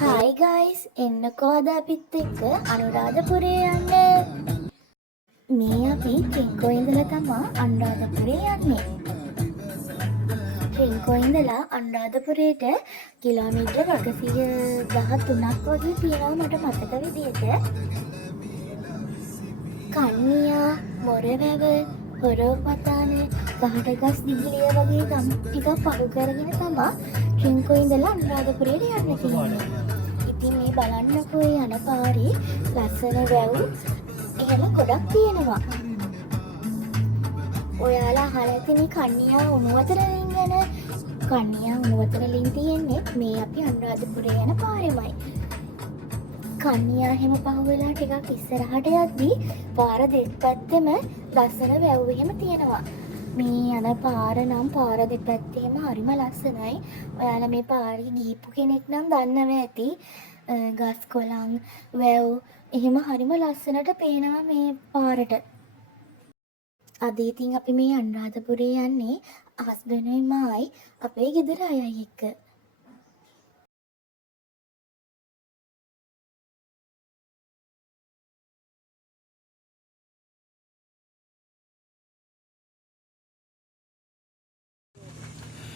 Hi guys, එන්නකෝ අද අපිත් එක්ක අනුරාධපුරේ යන්න. මේ අපි ට්‍රින්කෝ ඉඳලා තමා අනුරාධපුරේ යන්නේ. ට්‍රින්කෝ ඉඳලා අනුරාධපුරේට කිලෝමීටර් 113ක් වගේ තියෙනවා මට මතක විදියට. කන්නියා, මොරවැව, හොරවපතාන, ගහටගස් දිගිලිය වගේ ගම් ටිකක් පහු කරගෙන තමා ට්‍රින්කෝ ඉඳලා අනුරාධපුරේට යන්න තියෙන්නේ. ඉතින් මේ බලන්නකෝ යන පාරේ ලස්සන වැව් එහෙම ගොඩක් තියෙනවා. ඔයාලා අහලා ඇතිනේ කන්නියා උණුවතර ලින් ගැන. කන්නියා උණුවතර ලින් තියෙන්නේ මේ අපි අනුරාධපුරේ යන පාරෙමයි. කන්නියා එහෙම පහුවෙලා ටිකක් ඉස්සරහට යද්දී පාර දෙපැත්තෙම ලස්සන වැව් එහෙම තියෙනවා. මේ යන පාර නම් පාර දෙපැත්තේම හරිම ලස්සනයි. ඔයාලා මේ පාරේ ගිහිපු කෙනෙක් නම් දන්නව ඇති. ගස් කොළන් වැව් එහෙම හරිම ලස්සනට පේනවා මේ පාරට. අද ඉතින් අපි මේ අනුරාධපුරේ යන්නේ හස්බන්ඩ්යි මායි අපේ ගෙදර අයයි එක්ක.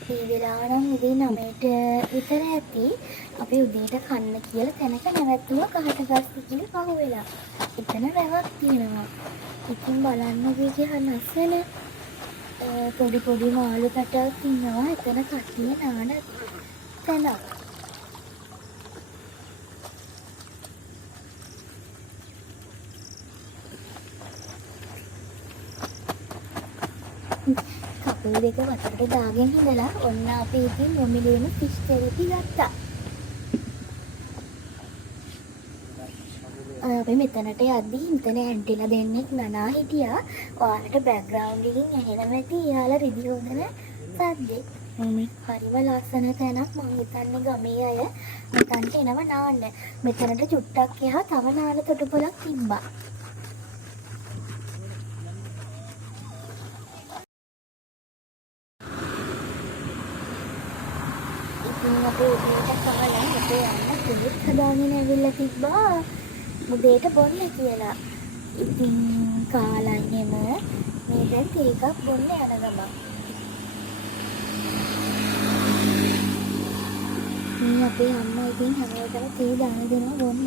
මේ වෙලාව නම් උදේ 9ට විතර ඇති. අපි උදේට කන්න කියලා තැනක නැවැත්තුවා කහටගස් දිගිලි පහුවෙලා. එතන වැවක් තියෙනවා. ඉතින් බලන්න විදිහ ලස්සන පොඩි පොඩි මාළු පැටව් ඉන්නවා. එතන කට්ටිය නාන තැනක්. කකුල් දෙක වතුරට දාගෙන ඉඳලා ඔන්න අපි ඉතින් නොමිලේම ෆිෂ් තෙරපි ගත්තා. අපි මෙතනට යද්දී මෙතන ඇන්ටිලා දෙන්නෙක් නනා හිටියා. ඔයාලට බෑග්ග්‍රවුන්ඩ් එකකින් ඇහෙනවා ඇති එයාලා රිදි හොදන සද්දේ. හරිම ලස්සන තැනක්. මං හිතන්නේ ගමේ අය මෙතනට එනවා නාන්න. මෙතනට චුට්ටක් එහා තව නාන තොටුපළක් තිබ්බා. ඉතින් අපි උදේට කවලා අපේ අම්මා කේක් හදාගෙන ඇවිල්ලා තිබ්බා උදේට බොන්න කියලා. ඉතින් කාලා එහෙම මේ දැන් තේ එකක් බොන්න යන ගමන් මේ අපේ අම්මා ඉතින් හැමෝටම තේ දාන දෙනවා බොන්න.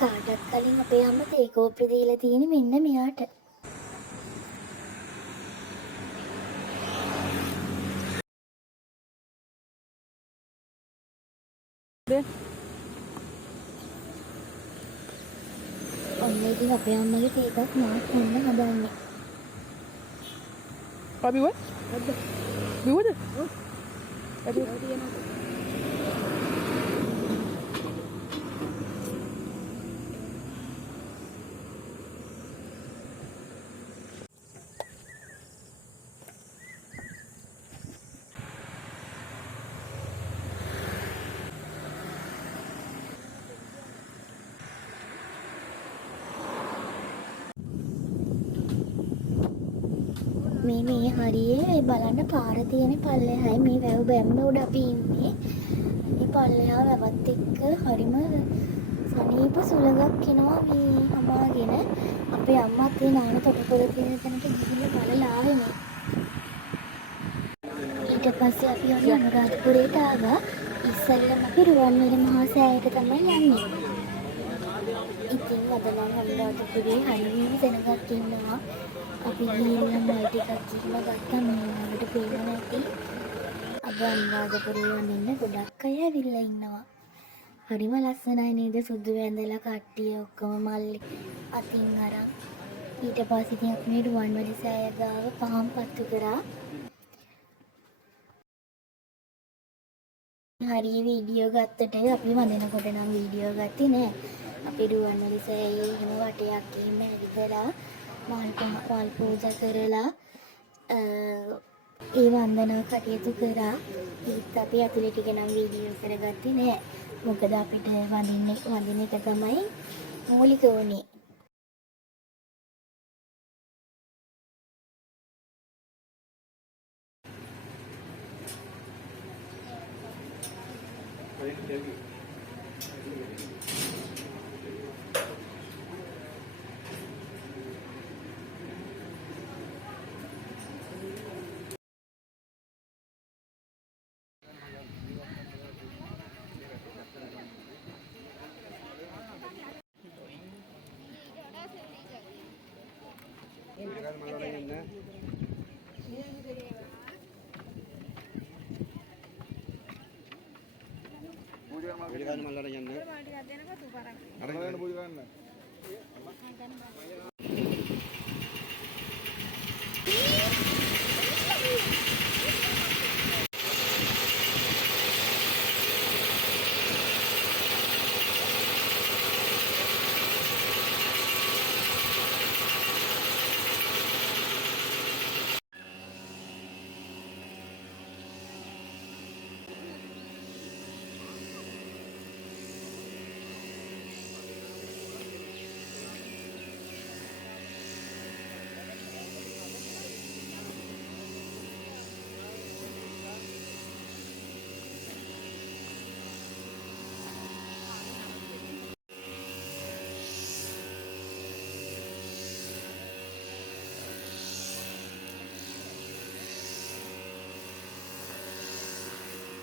කාටත් කලින් අපේ අම්මා තේ කෝප්පෙ දීලා තියෙන්නේ මෙන්න මෙයාට. ඔන්න ඉතින් අපේ අම්මගේ තේ එකක් මාත් බොන්න හදන්නේ. Papi, what? You would? Papi. මේ හරියේ බලන්න පාර තියෙන පල්ලෙහායි මේ වැව් බැම්ම උඩ අපි ඉන්නේ. මේ පල්ලෙහා වැවත් එක්ක හරිම සනීප සුළඟක් එනවා මේ හමාගෙන. අපේ අම්මත් ඒ නාන තොටුපළ තියෙන තැනට ගිහිල්ලා බලලා ආවෙනේ. ඊට පස්සේ අපි ඔන්න අනුරාධපුරේට ආවා. ඉස්සෙල්ලම අපි රුවන්වැලි මහා සෑයට තමයි යන්නේ. ඉතින් අද නම් අනුරාධපුරේ හරියම දැනගත් ඉන්නවා. අපි ගිහිල්ලා මල් ටිකක් ගිහිල්ලා ගත්තා. මේ වලට පේනවා නැති. අද අනුරාධපුරේ යන්න ගොඩක් අය ඇවිල්ලා ඉන්නවා. හරිම ලස්සනයි නේද? සුදු වැඳලා කට්ටිය ඔක්කොම මල් අතින් අරන්. ඊට පස්සේ ඉතින් අපි මේ රුවන්වැලි සෑය ගාව පහන් පත්තු කරා. හරිය වීඩියෝ ගත්තට අපි වඳිනකොට නම් වීඩියෝ ගත්තේ නෑ. අපි රුවන්වැලි සෑයේ එහෙම වටයක් ගිහින් ඇවිදලා මල් පූජා කරලා ඒ වන්දනා කටයුතු කරා. ඒත් අපි ඇතුළට ගෙනම් වීඩියෝ කරගත්තේ නෑ. මොකද අපිට වඳින එක තමයි මූලික වුණේ.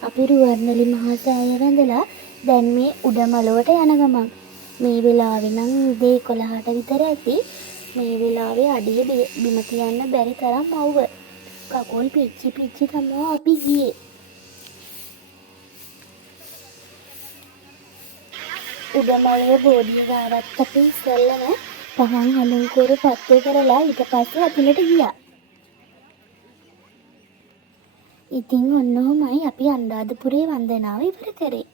අපි රුවන්වැලි මහා සෑය වැඳලා දැන් මේ උඩමළුවට යන ගමන්. මේ වෙලාවේ නම් උදේ 11ට විතර ඇති. මේ වෙලාවේ අඩිය බිම තියන්න බැරි තරම් අවුව. කකුල් පිච්චි තමයි අපි ගියේ. උඩමළුව බෝධිය ගාවත් අපි ඉස්සෙල්ලම පහන් හඳුන්කෝරු පත්තු කරලා ඊට පස්සේ අතුලට ගියා. ඉතින් ඔන්න ඔහොමයි අපි අනුරාධපුරේ වන්දනාව ඉවර කරේ.